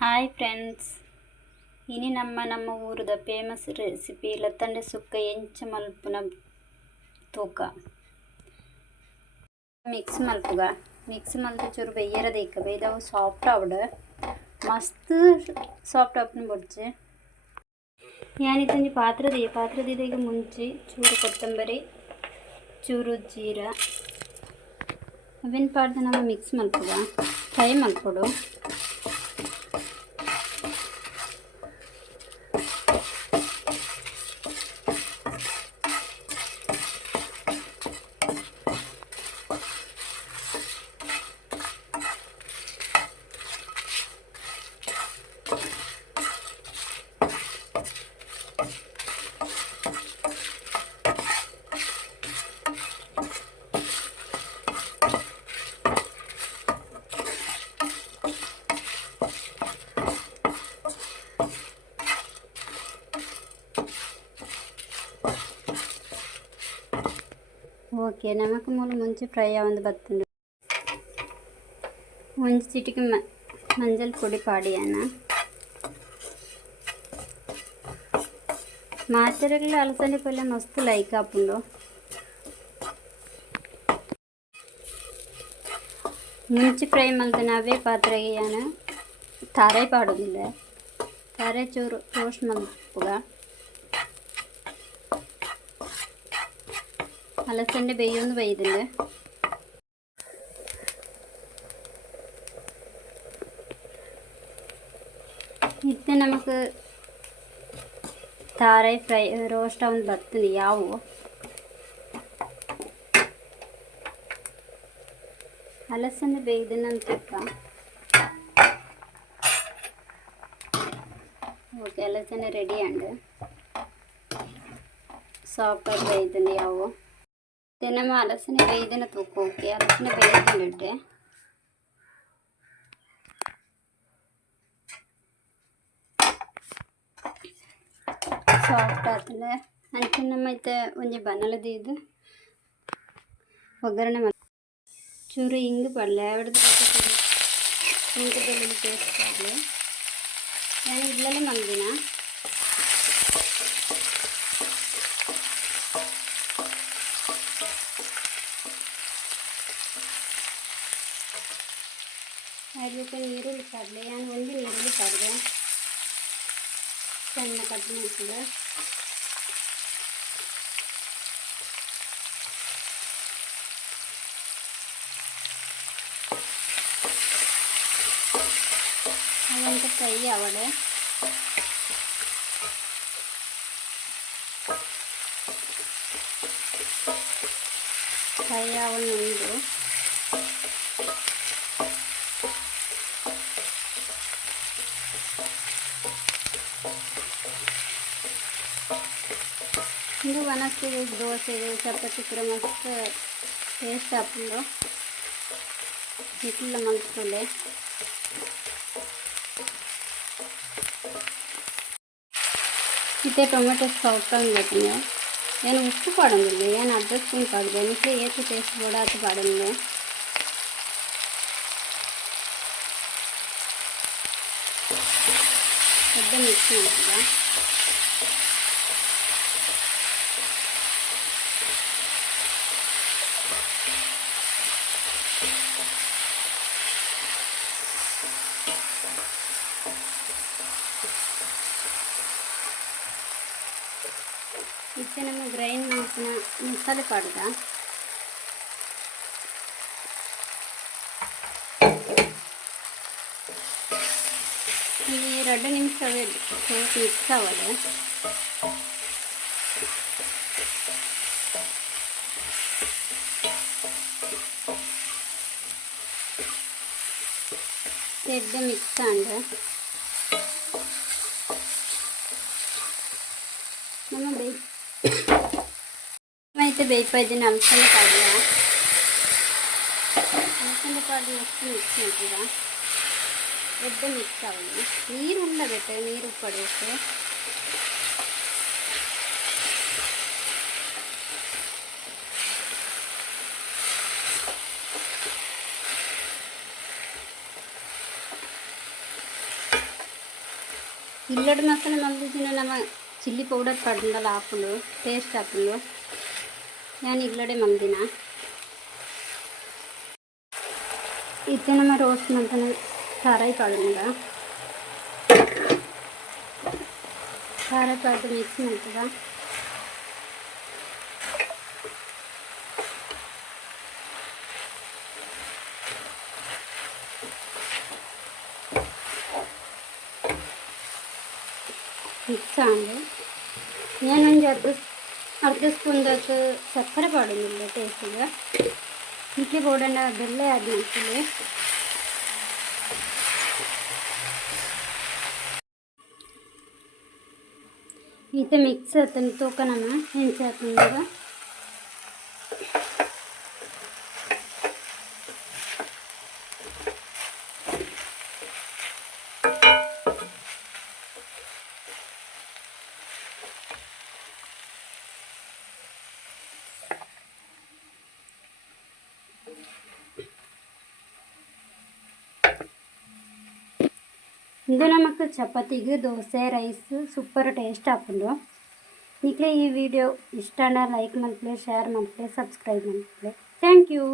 Hi friends, ಇನಿ ನಮ್ಮ ಊರದ famous recipe ಲತ್ತಂಡೆ ಸುಕ್ಕ ಎಂಚ ಮಲ್ಪುನ ತೂಕ ಮಿಕ್ಸ್ ಮಲ್ತು ಚೂರು ಬೆಯ್ಯರ ದೇಕ ಬೇಯ್ದವು ಸಾಫ್ಟ್ ಆವಡ ಮಸ್ತ್ ಸಾಫ್ಟ್ ಆಪನ್ ಬೊಡ್ಚೆ ಯಾನಿತ್ತಂಜಿ ಪಾತ್ರದೀಗ ಮುಂಚಿ ಚೂರು ಕೊತ್ತಂಬರಿ ಚೂರು ಜೀರ ಅವೇನು ಪಾಡ್ದು ನಮ್ಮ ಮಿಕ್ಸ್ ಮಲ್ಪುಗ ಫ್ರೈ ಮಲ್ಪೊಡು. ಓಕೆ, ನಮಕ್ ಮುಂಚೆ ಫ್ರೈ ಆವಂದು ಬತ್ತುಂಡು ಒಂಜಿ ಚಿಟಿಕೆ ಮಂಜಲ್ ಪೊಡಿ ಪಾಡಿಯಾನ ಮಾತೆರೆಗ್ಲ ಅಲಸಂಡೆ ಪಲ್ಯ ಮಸ್ತ್ ಲೈಕ್ ಆಪುಂಡು. ಮುಂಚೆ ಫ್ರೈ ಮಲ್ತನ ಅವೇ ಪಾತ್ರೆಗೆ ಯಾನ ತಾರೆ ಪಾಡೋದಿಲ್ಲ, ತಾರೆ ಚೂರು ರೋಸ್ಟ್ ಮಲ್ಪುಗ ಅಲಸಂಡೆ ಬೇಯೊಂದು ಬೈದಿಲ್ಲ. ಇತ್ತೆ ನಮಕ್ ತಾರೆ ಫ್ರೈ ರೋಸ್ಟ್ ಒಂದು ಬರ್ತದೆ ಯಾವು ಅಲಸಂಡೆ ಬೇಯ್ದ ನಂತರ ಓಕೆ ಅಲಸಂಡೆ ರೆಡಿ ಅಂಡ್ ಸಾಫ್ಟ್ ಆಗಿ ಬೇಯ್ದನೆ ಯಾವು ನಮ್ಮ ಅಲಸಂಡೆ ಬೇಯ್ದನ ತೂಕ. ಓಕೆ ಅಲಸಂಡೆ ಬೇಯ್ದಿಟ್ಟೆ ಸಾಫ್ಟ್ ಆತಲೆ ಅಂಚೆ ನಮ್ಮ ಐತೆ ಒಂಜಿ ಬನ್ನಲದಿದ್ದು ಒಗ್ಗರಣೆ ಚೂರು ಹಿಂಗೆ ಪಡಲೆ ಅವಡ್ದು ಶುಂಠಿ ಬೆಳ್ಳುಳ್ಳಿ ಪೇಸ್ಟ್ ಆಗಲಿ ನಾನು ಇಲ್ಲೇ ಮಲ್ದಿನ ಅದಕ್ಕೆ ನೀರುಳ್ಳಿ ಪಡಲೆ ನಾನು ಒಂದು ನೀರುಳ್ಳಿ ಪಡೆದೆ ಸಣ್ಣ ಕಟ್ ಮಾಡ್ತಿದ್ದೆ. ಅದಂತ ಫ್ರೈ ಆವಡೆ ಫ್ರೈ ಆವಣ್ಣು ಇದು ವನಸ್ಸಿಗೆ ದೋಸೆಗೆ ಚಪಾತಿ ಕೂಡ ಮಸ್ತ್ ಟೇಸ್ಟ್ ಆಪುಂಡು ಹಿಟ್ಲ ಮಲ್ತ್ಕೊಲೆ. ಇತ್ತೆ ಟೊಮೆಟೊ ಸಾಫ್ಟ್ ಆಗಿರ್ತದೆ ಏನು ಉಪ್ಪು ಪಾಡೋದಿಲ್ಲ ಏನು ಅರ್ಧ ಸ್ಪೂನ್ ಪಾಡಿದೆ ಮಿಕ್ಲಿ ಏತು ಟೇಸ್ಟ್ ಕೂಡ ಅದು ಪಾಡೋದಿಲ್ಲ. ಸದ್ದ ಮಿಕ್ಸ್ ಮಾಡ್ತದ ಇತ್ತೆ ನಮ್ಮ ಗ್ರೈಂಡ್ ಮಾಡ್ತಿನ ಮಸಾಲೆ ಪಾಡ್ದ ಈ 2 ನಿಮಿಷ ಮಿಕ್ಸ್ ಆವಡೆ ಎಡ್ಡ ಮಿಕ್ಸ್ ಅಂಡ್ ನಮ್ಮ అయితే ಬೇಯ್ಪೈದಿನ ಅಲಸಂಡೆ ಪಾಡ್ಯ ಎಷ್ಟು ಮಿಕ್ಸ್ ಮಾಡ್ತೀರ ಎಡ್ಡ ಮಿಕ್ಸ್ ಆವಲಿ ನೀರು ಉಂಡಬೇಕು ನೀರು ಪಡಬೇಕು. ഇല്ലടി മസാല മല്ലിച്ചിന് നമ്മ ചില്ലി പൗഡർ ಪಡ್ದಲ್ಲ ಆಪಲು ಟೇಸ್ಟ್ ಆಪಲು ನಾನು ಇಲ್ಲಡೆ ಮಲ್ದಿನ ಇತ್ತೆ ನಮ್ಮ ರೋಸ್ಟ್ ಮಾಡ್ತಾನೆ ಸಾರಾಯಿ ಪಡ್ದ ಸಾರಾಯಿ ಪಡ್ದು ಮಿಕ್ಸ್ ಮಾಡ್ತದ ಮಿಕ್ಸ್ ಆಗಿ ഞാനൊരു ಅರ್ಧ ಸ್ಪೂನ್ದಕ್ಕೆ ಸಕ್ಕರೆ ಪಾಡೋದಿಲ್ಲ ಟೇಸ್ಟಿಗೆ ಇದಕ್ಕೆ ಪೌಡರ್ನ ಬೆಲ್ಲ ಆ್ಯಡ್ ಮಾಡ್ತೀವಿ ಈತ ಮಿಕ್ಸ್ ಆತನ ತೂಕ ನಮ್ಮ ಹೆಂಚು ಆತಂದಾಗ ಇದು ನಮಗೆ ಚಪಾತಿಗೆ ದೋಸೆ ರೈಸ್ ಸೂಪರ್ ಟೇಸ್ಟ್ ಹಾಕೊಂಡು ಈಗಲೇ ಈ ವಿಡಿಯೋ ಇಷ್ಟನ ಲೈಕ್ ಮಾಡ್ಕೊಳ್ಳಿ ಶೇರ್ ಮಾಡ್ಕೊಳ್ಳಿ ಸಬ್ಸ್ಕ್ರೈಬ್ ಮಾಡ್ಕೊಳ್ಳಿ ಥ್ಯಾಂಕ್ ಯು.